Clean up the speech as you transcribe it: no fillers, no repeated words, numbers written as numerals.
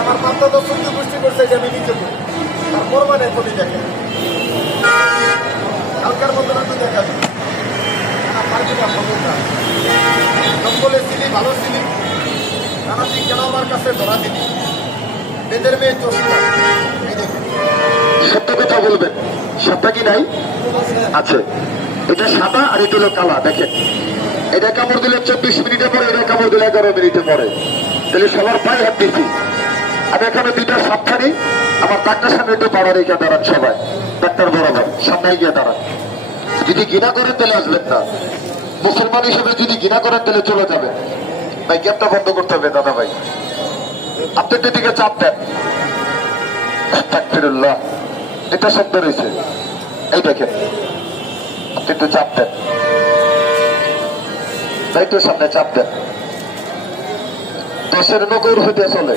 আমার পাত্তা তো সূর্য পুষ্টি করছে যে আমি নিচে করি তারপর মানে ছবি দেখে হালকার মতো না তো দেখা যায় পারবি না খবরটা জঙ্গলে ছিলি ভালো ছিলি নানা দিক কেন আমার কাছে ধরা দিলি বেদের মেয়ে চষিলা এই দেখুন সত্য কথা বলবেন, সত্য কি নাই আছে। এটা সাদা আর এটা হলো কালা। দেখেন, এটা কামড় দিলে 24 মিনিটে পরে, এটা কামড় দিলে 11 মিনিটে পরে। তাহলে সবার পায়ে হাত দিচ্ছি। আমি এখানে দুইটা সাবধানী, আমার ডাক্তার সামনে একটু পাড়া রেখে দাঁড়ান সবাই, ডাক্তার বরাবর সামনে গিয়ে দাঁড়ান। যদি ঘৃণা করেন তাহলে আসবেন না, মুসলমান হিসেবে যদি ঘৃণা করেন তাহলে চলে যাবেন। ভাই গেটটা বন্ধ করতে হবে দাদা ভাই, আপনি একটু দিকে চাপ দেন। তাকবীরুল্লাহ, এটা শব্দ রয়েছে, এই দেখেন আপনি একটু চাপ দেন, তাই তো সামনে চাপ দেন। 10-এর নগর হইতে চলে।